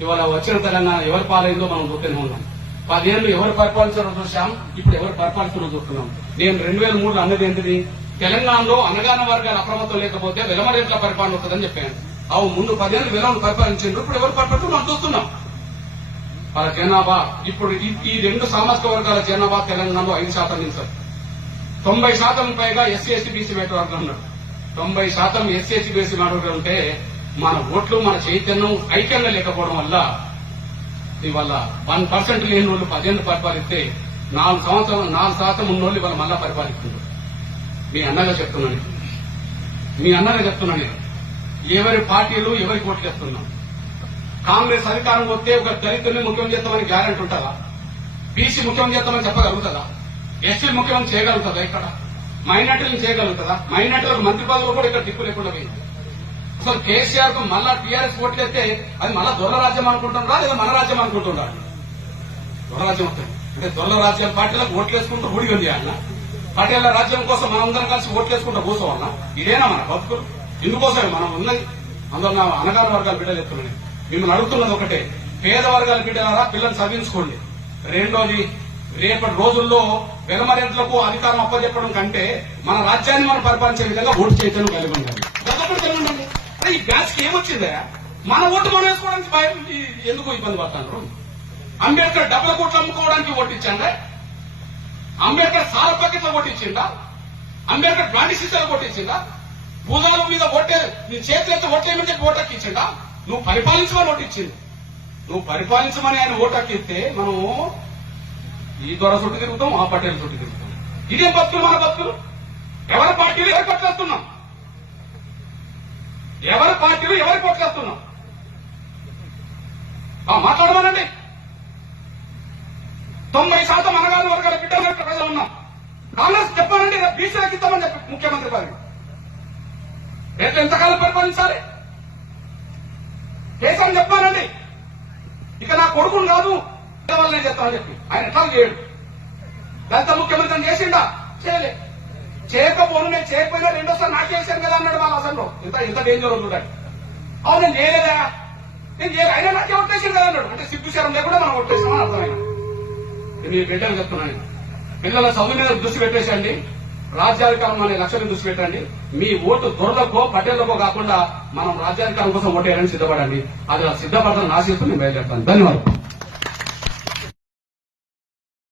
ఇవాళ వచ్చిన తెలంగాణ ఎవరు పాలైందో మనం చూస్తూనే ఉన్నాం. పదేళ్ళు ఎవరు పరిపాలించారో చూసాం ఇప్పుడు ఎవరు పరిపాలిస్తున్నారో చూస్తున్నాం. నేను రెండు వేల మూడులో అన్నది ఏంటిది? తెలంగాణలో అనగాన వర్గాలు అప్రమత్తం లేకపోతే వెలమరేట్ల పరిపాలన వస్తుందని చెప్పాను. అవు ముందు పదేళ్ళు వెలమలు పరిపాలించారు ఇప్పుడు ఎవరు పరిపాలిస్తున్నారు మనం చూస్తున్నాం. వాళ్ళ జనాభా ఇప్పుడు ఈ- రెండు సామాజిక వర్గాల జనాభా తెలంగాణలో ఐదు శాతం నుంచి తొంభై శాతం పైగా ఎస్సీ ఎస్టీ బీసీ మేట వర్గం ఉన్నారు. తొంభై శాతం ఎస్సీ ఎస్టీ బీసీ మేట ఉంటే మన ఓట్లు మన చైతన్యం ఐక్యంగా లేకపోవడం వల్ల ఇవాళ వన్ పర్సెంట్ లేని వాళ్ళు పదిహేను పరిపాలిస్తే నాలుగు సంవత్సరం నాలుగు శాతం ఉన్న వాళ్ళు ఇవాళ మళ్ళా పరిపాలిస్తున్నారు. మీ అన్నగా చెప్తున్నాను మీ అన్నగా చెప్తున్నాను నేను. ఎవరి పార్టీలు ఎవరికి ఓట్లు చేస్తున్నాం కాంగ్రెస్ అధికారం వస్తే ఒక దళితుల్ని ముఖ్యం చేస్తామని గ్యారంటీ ఉంటుందా? బీసీ ముఖ్యం చేస్తామని చెప్పగలుగుతుందా? ఎస్సీ ముఖ్యం చేయగలుగుతుందా ఇక్కడ? మైనార్టీలను చేయగలుగుతుందా? మైనార్టీలకు మంత్రి పదవులు కూడా ఇక్కడ దిక్కు లేకుండా పోయింది. అసలు కేసీఆర్కు మళ్ళా టీఆర్ఎస్ ఓట్లేస్తే అది మళ్ళా దొరల రాజ్యం అనుకుంటున్నారా లేదా మన రాజ్యం అనుకుంటున్నారా? దొర రాజ్యం అంటే అంటే దొరల రాజ్యం పార్టీలకు ఓట్లేసుకుంటూ ఉంది అన్న పార్టీల రాజ్యం కోసం మనందరం కలిసి ఓట్లేసుకుంటూ కూర్చోవాలన్నా ఇదేనా మన బతుకులు? ఇందుకోసమే మనం ఉన్నది. అందులో నా అనగాన వర్గాల బిడ్డలు ఎత్తున్నాయి మిమ్మల్ని అడుగుతున్నది ఒకటే. పేద వర్గాల బిడ్డలారా పిల్లలు చదివించుకోండి. రెండోది రేపటి రోజుల్లో వెలమరింట్లకు అధికారం అప్పచెప్పడం కంటే మన రాజ్యాన్ని మనం పరిపాలించే విధంగా ఓటు చైతన్యం కలిగి ఉండాలి. తెలియండి ఈ బ్యాచ్కి ఏమొచ్చిందే? మన ఓటు మనం వేసుకోవడానికి భయం ఎందుకు ఇబ్బంది పడుతున్నారు అంబేద్కర్ డబ్బుల కోట్లు అమ్ముకోవడానికి ఓటు అంబేద్కర్ సాల పక్కట్లో ఓటిచ్చిందా అంబేద్కర్ బ్రాండి సీసాలు ఓటు భూదాల మీద ఓటే నీ చేతులు ఎత్తి ఓట్లేమని చెప్పి ఓటకి ఇచ్చిండా నువ్వు పరిపాలించమని ఓటిచ్చింది. నువ్వు పరిపాలించమని ఆయన ఓటకి ఇస్తే మనము ఈ దొర చుట్టూ తిరుగుతాం ఆ పటేల్ చుట్టూ తిరుగుతాం. ఇదే బతుకులు మన బతుకులు ఎవరి పార్టీలు ఎవరు ఎవరి పార్టీలు ఎవరు కొట్టేస్తున్నాం ఆ, మాట్లాడమనండి. తొంభై శాతం అనగాని వర్గాల బిడ్డలు ప్రజలు ఉన్నాం. కాంగ్రెస్ చెప్పానండి బీసీలకు ఇస్తామని చెప్పి ముఖ్యమంత్రి గారు. రేపు ఎంతకాలం పరిపాలించాలి? కేసీఆర్ చెప్పానండి ఇక నా కొడుకును కాదు వల్ల నేను చెప్పి. ఆయన ఎట్లా చేయడు? దళిత ముఖ్యమంత్రిని చేసిండా? చేయలే. చేయకపోను నేను చేయకపోయినా రెండోసారి నాకు చేశాను కదా అన్నాడు వాళ్ళ అసలు. ఇంత ఇంత డేంజర్ ఉంది అవును నేను చేయలేదా నేను చేయలేదు అయినా నాకే ఒట్టేసింది కదా అన్నాడు. అంటే సిగ్గు శరం లేకుండా మనం ఒట్టేసామని అర్థమైనా నేను బిడ్డలు చెప్తున్నాను పిల్లల చదువు మీద దృష్టి పెట్టేసండి రాజ్యాధికారం అనే లక్ష్యం దృష్టి పెట్టండి. మీ ఓటు దొరలకో పటేళ్ళకో కాకుండా మనం రాజ్యాధికారం కోసం ఓటేయాలని సిద్ధపడండి. అది సిద్ధపడతాను ఆశిస్తూ నేను బయలుదేరుతాను. ధన్యవాదాలు.